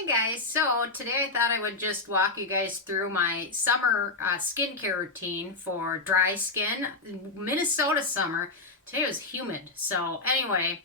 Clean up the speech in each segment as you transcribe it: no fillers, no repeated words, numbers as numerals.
Hey guys, so today I thought I would just walk you guys through my summer skincare routine for dry skin. Minnesota summer. Today was humid. So anyway,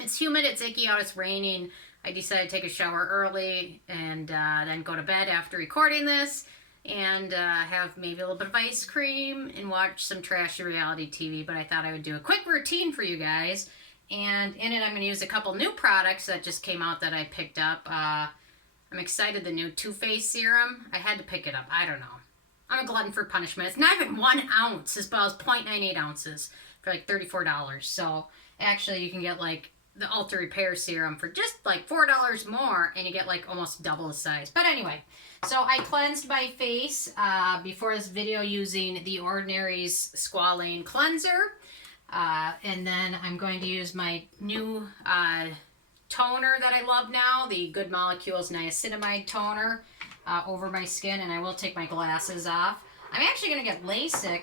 it's humid, it's icky out, it's raining. I decided to take a shower early and then go to bed after recording this and have maybe a little bit of ice cream and watch some trashy reality TV. But I thought I would do a quick routine for you guys. And in it, I'm going to use a couple new products that just came out that I picked up. I'm excited, the new Too Faced serum. I had to pick it up. I don't know. I'm a glutton for punishment. It's not even 1 ounce. This bottle is 0.98 ounces for like $34. So actually, you can get like the Ultra Repair serum for just like $4 more, and you get like almost double the size. But anyway, so I cleansed my face before this video using the Ordinary's Squalane Cleanser. And then I'm going to use my new toner that I love now, the Good Molecules Niacinamide toner, over my skin, and I will take my glasses off. I'm actually going to get LASIK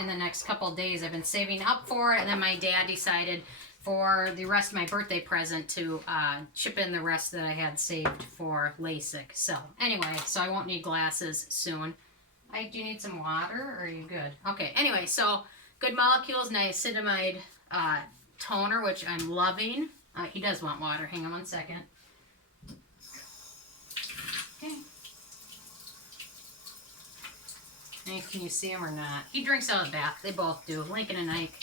in the next couple of days. I've been saving up for it, and then my dad decided for the rest of my birthday present to chip in the rest that I had saved for LASIK. So anyway, so I won't need glasses soon. Do you need some water, or are you good? Okay, anyway, so Good Molecules Niacinamide toner, which I'm loving. He does want water. Hang on 1 second. Okay. Hey, can you see him or not? He drinks out of the bath. They both do. Lincoln and Ike.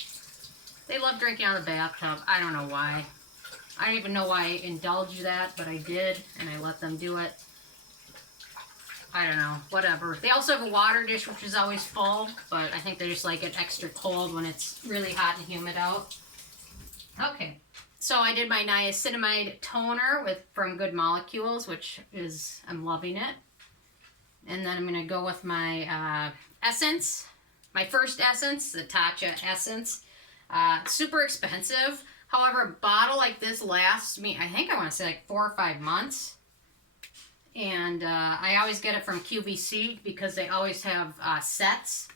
They love drinking out of the bathtub. I don't know why. I don't even know why I indulged that, but I did, and I let them do it. I don't know, whatever. They also have a water dish, which is always full, but I think they just like it extra cold when it's really hot and humid out. Okay, so I did my niacinamide toner from Good Molecules, which is, I'm loving it. And then I'm going to go with my essence, my first essence, the Tatcha essence. Super expensive. However, a bottle like this lasts me, I think I want to say like 4 or 5 months. And I always get it from QVC because they always have sets.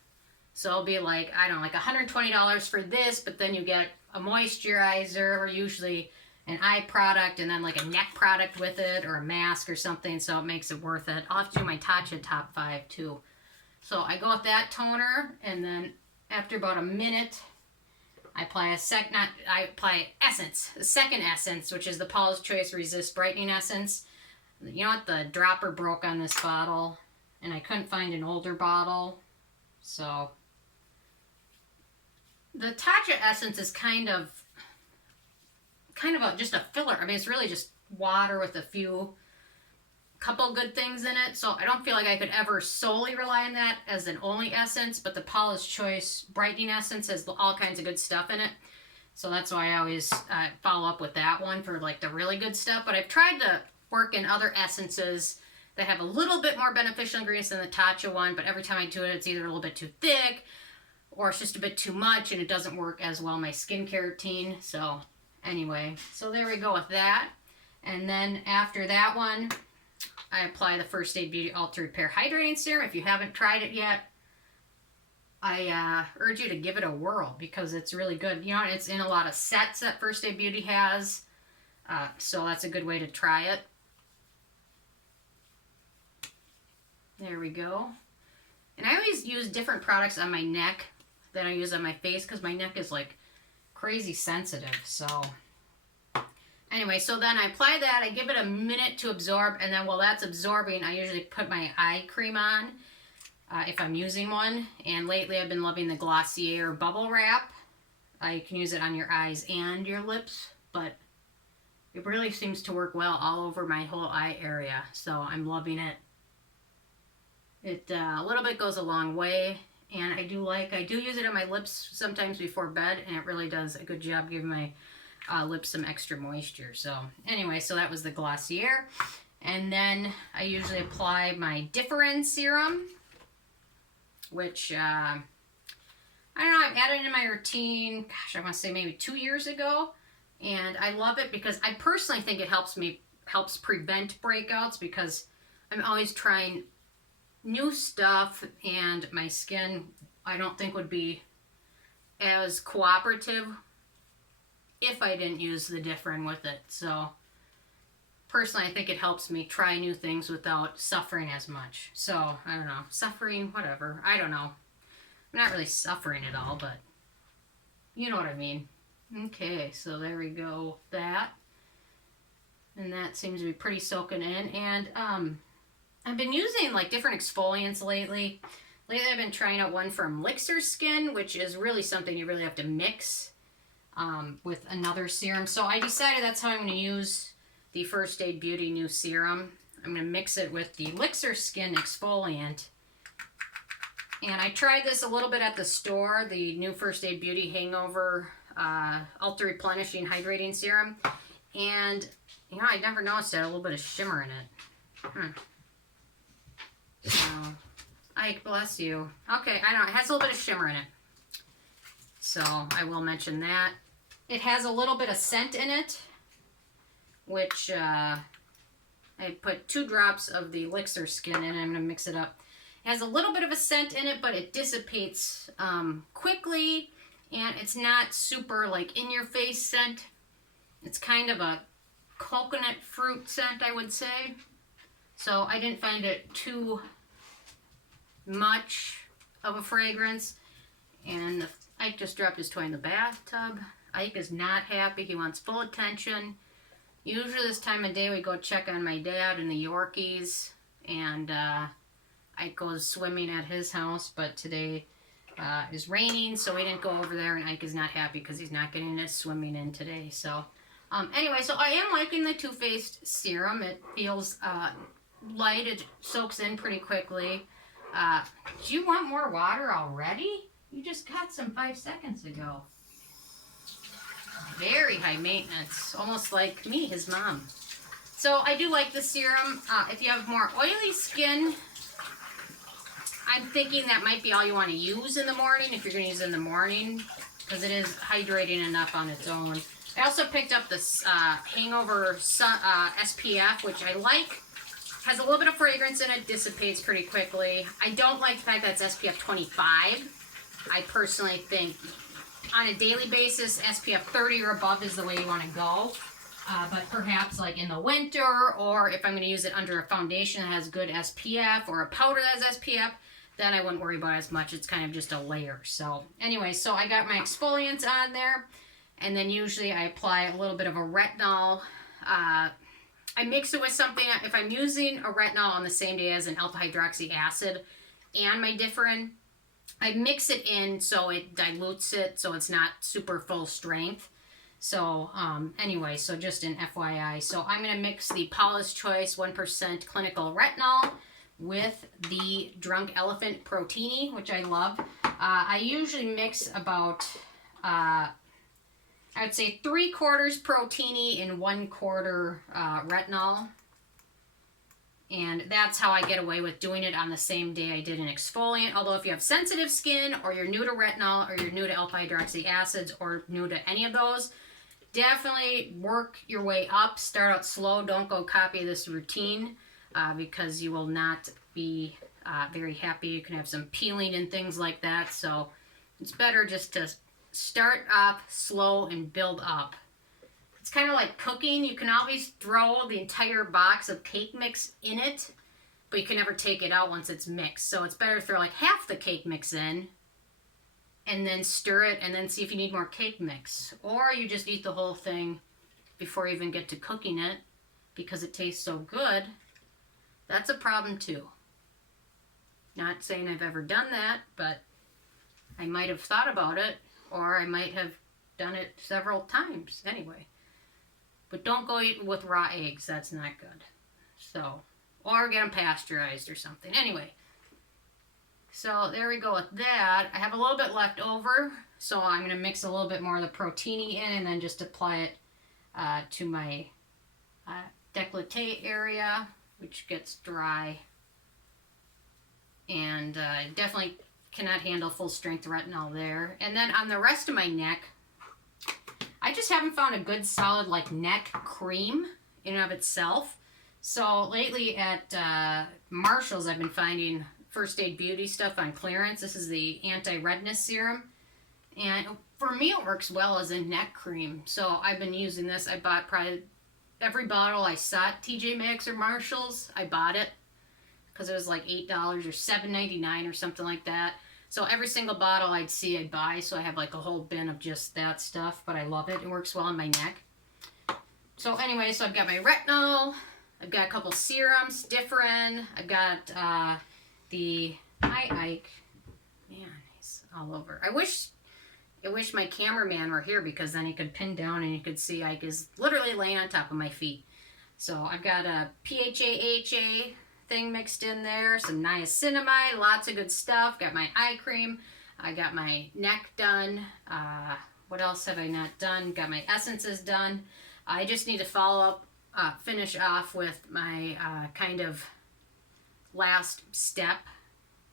So it'll be like, I don't know, like $120 for this, but then you get a moisturizer or usually an eye product and then like a neck product with it or a mask or something, so it makes it worth it. I'll have to do my Tatcha top 5 too. So I go with that toner, and then after about a minute, I apply essence, the second essence, which is the Paula's Choice Resist Brightening Essence. You know what, the dropper broke on this bottle, and I couldn't find an older bottle, so the Tatcha essence is kind of just a filler. I mean, it's really just water with a couple good things in it, so I don't feel like I could ever solely rely on that as an only essence, but the Paula's Choice Brightening Essence has all kinds of good stuff in it, so that's why I always follow up with that one for like the really good stuff. But I've tried to work in other essences that have a little bit more beneficial ingredients than the Tatcha one, but every time I do it, it's either a little bit too thick or it's just a bit too much, and it doesn't work as well in my skincare routine. So anyway, so there we go with that. And then after that one, I apply the First Aid Beauty Ultra Repair Hydrating Serum. If you haven't tried it yet, I urge you to give it a whirl because it's really good. You know, it's in a lot of sets that First Aid Beauty has, so that's a good way to try it. There we go. And I always use different products on my neck than I use on my face because my neck is like crazy sensitive. So anyway, so then I apply that. I give it a minute to absorb, and then while that's absorbing, I usually put my eye cream on if I'm using one. And lately I've been loving the Glossier Bubble Wrap. You can use it on your eyes and your lips, but it really seems to work well all over my whole eye area. So I'm loving it. It a little bit goes a long way, and I do use it on my lips sometimes before bed, and it really does a good job giving my lips some extra moisture. So anyway, so that was the Glossier. And then I usually apply my Differin serum, which I don't know, I've added in my routine, gosh, I want to say maybe 2 years ago, and I love it because I personally think it helps prevent breakouts, because I'm always trying new stuff, and my skin I don't think would be as cooperative if I didn't use the Differin with it. So personally, I think it helps me try new things without suffering as much. So, I don't know. Suffering, whatever. I don't know. I'm not really suffering at all, but you know what I mean. Okay, so there we go. That. And that seems to be pretty soaking in. And I've been using like different exfoliants lately. Lately I've been trying out one from Lixir Skin, which is really something you really have to mix with another serum. So I decided that's how I'm going to use the First Aid Beauty new serum. I'm going to mix it with the Lixir Skin exfoliant. And I tried this a little bit at the store, the new First Aid Beauty Hangover Ultra Replenishing Hydrating Serum. And, you know, I never noticed it had a little bit of shimmer in it. So, Ike, bless you. Okay, I know, it has a little bit of shimmer in it. So, I will mention that. It has a little bit of scent in it, which I put 2 drops of the Lixir Skin in, and I'm going to mix it up. It has a little bit of a scent in it, but it dissipates quickly, and it's not super, like, in-your-face scent. It's kind of a coconut fruit scent, I would say. So I didn't find it too much of a fragrance. And Ike just dropped his toy in the bathtub. Ike is not happy. He wants full attention. Usually this time of day we go check on my dad and the Yorkies. And Ike goes swimming at his house. But today is raining, so we didn't go over there. And Ike is not happy because he's not getting his swimming in today. So anyway, so I am liking the Too Faced serum. It feels light. It soaks in pretty quickly. Do you want more water already? You just got some 5 seconds ago. Very high maintenance. Almost like me, his mom. So I do like the serum. If you have more oily skin, I'm thinking that might be all you want to use in the morning, if you're going to use it in the morning, because it is hydrating enough on its own. I also picked up this Hangover SPF, which I like. Has a little bit of fragrance in it, dissipates pretty quickly. I don't like the fact that it's SPF 25. I personally think on a daily basis, SPF 30 or above is the way you want to go. But perhaps like in the winter, or if I'm going to use it under a foundation that has good SPF, or a powder that has SPF, then I wouldn't worry about it as much. It's kind of just a layer. So anyway, so I got my exfoliants on there. And then usually I apply a little bit of a retinol. I mix it with something. If I'm using a retinol on the same day as an alpha hydroxy acid and my Differin, I mix it in so it dilutes it so it's not super full strength. So anyway, so just an FYI. So I'm going to mix the Paula's Choice 1% clinical retinol with the Drunk Elephant Protini, which I love. I usually mix about... I would say 3/4 Protini and 1/4 retinol. And that's how I get away with doing it on the same day I did an exfoliant. Although if you have sensitive skin, or you're new to retinol, or you're new to alpha hydroxy acids, or new to any of those, definitely work your way up. Start out slow. Don't go copy this routine because you will not be very happy. You can have some peeling and things like that. So it's better just to start up slow and build up. It's kind of like cooking. You can always throw the entire box of cake mix in it, but you can never take it out once it's mixed. So it's better to throw like half the cake mix in and then stir it and then see if you need more cake mix. Or you just eat the whole thing before you even get to cooking it because it tastes so good. That's a problem too. Not saying I've ever done that, but I might have thought about it. Or I might have done it several times anyway. But don't go eat with raw eggs. That's not good. So, or get them pasteurized or something. Anyway. So there we go with that. I have a little bit left over. So I'm going to mix a little bit more of the Protini in and then just apply it to my décolleté area, which gets dry. And definitely cannot handle full strength retinol there. And then on the rest of my neck, I just haven't found a good solid like neck cream in and of itself. So lately at Marshall's I've been finding First Aid Beauty stuff on clearance. This is the Anti-Redness serum. And for me it works well as a neck cream. So I've been using this. I bought probably every bottle I saw at TJ Maxx or Marshall's, I bought it because it was like $8 or $7.99 or something like that. So every single bottle I'd see, I'd buy. So I have like a whole bin of just that stuff, but I love it. It works well on my neck. So anyway, so I've got my Retinol. I've got a couple serums, Differin. I've got the Ike. Man, he's all over. I wish my cameraman were here because then he could pin down and you could see Ike is literally laying on top of my feet. So I've got a PHA thing mixed in there, some niacinamide, lots of good stuff. Got my eye cream. I got my neck done. What else have I not done? Got my essences done. I just need to follow up, finish off with my kind of last step.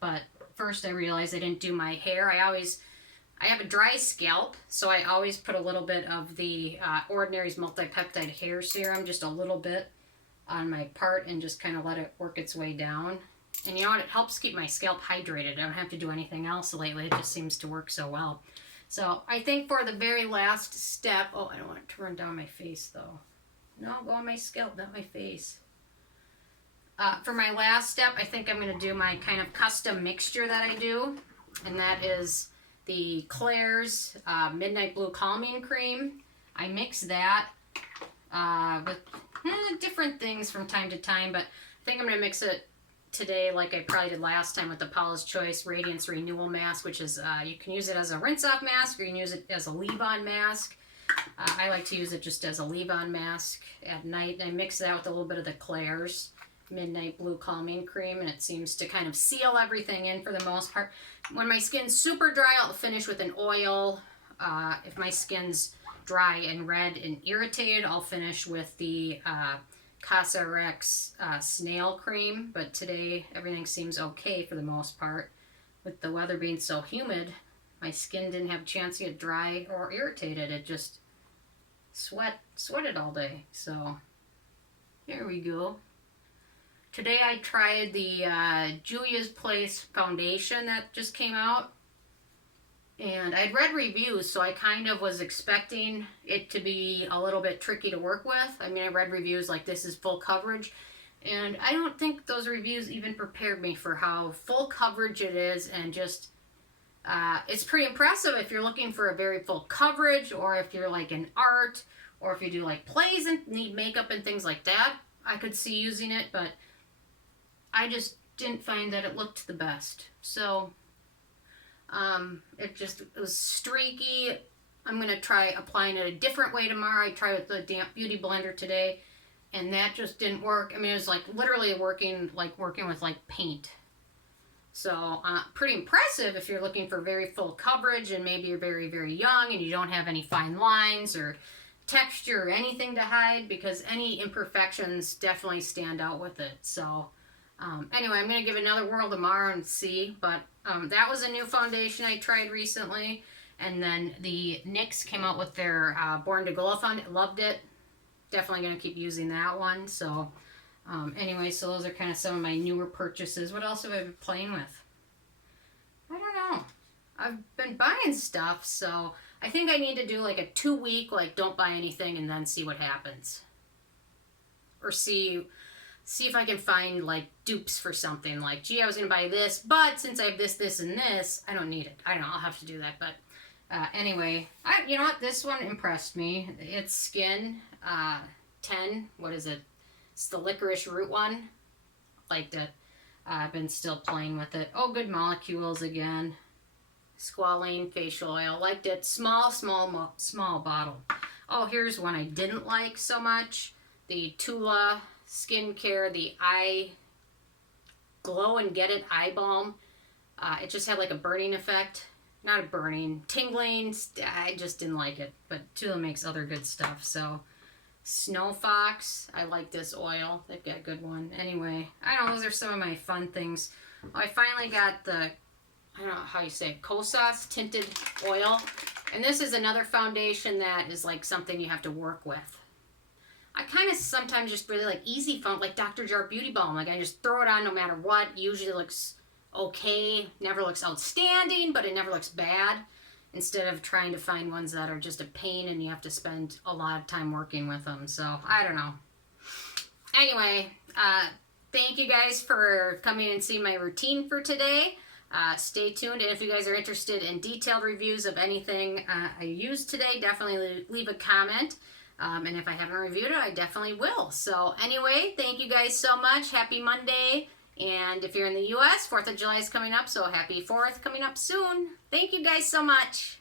But first I realized I didn't do my hair. I have a dry scalp, so I always put a little bit of the Ordinary's Multi-Peptide Hair Serum, just a little bit on my part, and just kind of let it work its way down. And you know what? It helps keep my scalp hydrated. I don't have to do anything else lately. It just seems to work so well. So I think for the very last step, oh, I don't want to run down my face though. No, go on my scalp, not my face. For my last step, I think I'm going to do my kind of custom mixture that I do. And that is the Klairs Midnight Blue Calming Cream. I mix that with different things from time to time, but I think I'm going to mix it today like I probably did last time with the Paula's Choice Radiance Renewal Mask, which is, you can use it as a rinse-off mask or you can use it as a leave-on mask. I like to use it just as a leave-on mask at night, and I mix that with a little bit of the Klairs Midnight Blue Calming Cream, and it seems to kind of seal everything in for the most part. When my skin's super dry, I'll finish with an oil. If my skin's dry and red and irritated, I'll finish with the CosRX Snail Cream, but today everything seems okay for the most part. With the weather being so humid, my skin didn't have a chance to get dry or irritated. It just sweated all day. So here we go. Today I tried the Julia's Place foundation that just came out. And I'd read reviews, so I kind of was expecting it to be a little bit tricky to work with. I mean, I read reviews like this is full coverage. And I don't think those reviews even prepared me for how full coverage it is, and just, it's pretty impressive if you're looking for a very full coverage, or if you're like in art, or if you do like plays and need makeup and things like that. I could see using it, but I just didn't find that it looked the best. So, it was streaky. I'm going to try applying it a different way tomorrow. I tried with the damp beauty blender today, and that just didn't work. I mean, it was like literally working with like paint. So, pretty impressive if you're looking for very full coverage and maybe you're very, very young and you don't have any fine lines or texture or anything to hide, because any imperfections definitely stand out with it. So, anyway, I'm going to give it another whirl tomorrow and see, but that was a new foundation I tried recently. And then the NYX came out with their Born to Glow foundation. Loved it. Definitely going to keep using that one. So, anyway, so those are kind of some of my newer purchases. What else have I been playing with? I don't know. I've been buying stuff, so I think I need to do like a 2-week, like, don't buy anything and then see what happens. Or see if I can find like dupes for something, like, gee, I was going to buy this, but since I have this, this, and this, I don't need it. I don't know, I'll have to do that, but anyway, you know what, this one impressed me. It's Skin 10, what is it? It's the licorice root one. Liked it. I've been still playing with it. Oh, Good Molecules again. Squalane facial oil. Liked it. Small bottle. Oh, here's one I didn't like so much. The Tula Skincare, the Eye Glow and Get It Eye Balm. It just had like a burning effect. Not a burning, tingling. I just didn't like it. But Tula makes other good stuff. So, Snow Fox. I like this oil. They've got a good one. Anyway, I don't know. Those are some of my fun things. Oh, I finally got the, I don't know how you say it, Kosas Tinted Oil. And this is another foundation that is like something you have to work with. I kind of sometimes just really like easy found, like Dr. Jart Beauty Balm. Like I just throw it on no matter what. Usually looks okay. Never looks outstanding, but it never looks bad. instead of trying to find ones that are just a pain and you have to spend a lot of time working with them. So I don't know. Anyway, thank you guys for coming and seeing my routine for today. Stay tuned, and if you guys are interested in detailed reviews of anything I used today, definitely leave a comment. And if I haven't reviewed it, I definitely will. So anyway, thank you guys so much. Happy Monday. And if you're in the U.S., 4th of July is coming up, so happy 4th coming up soon. Thank you guys so much.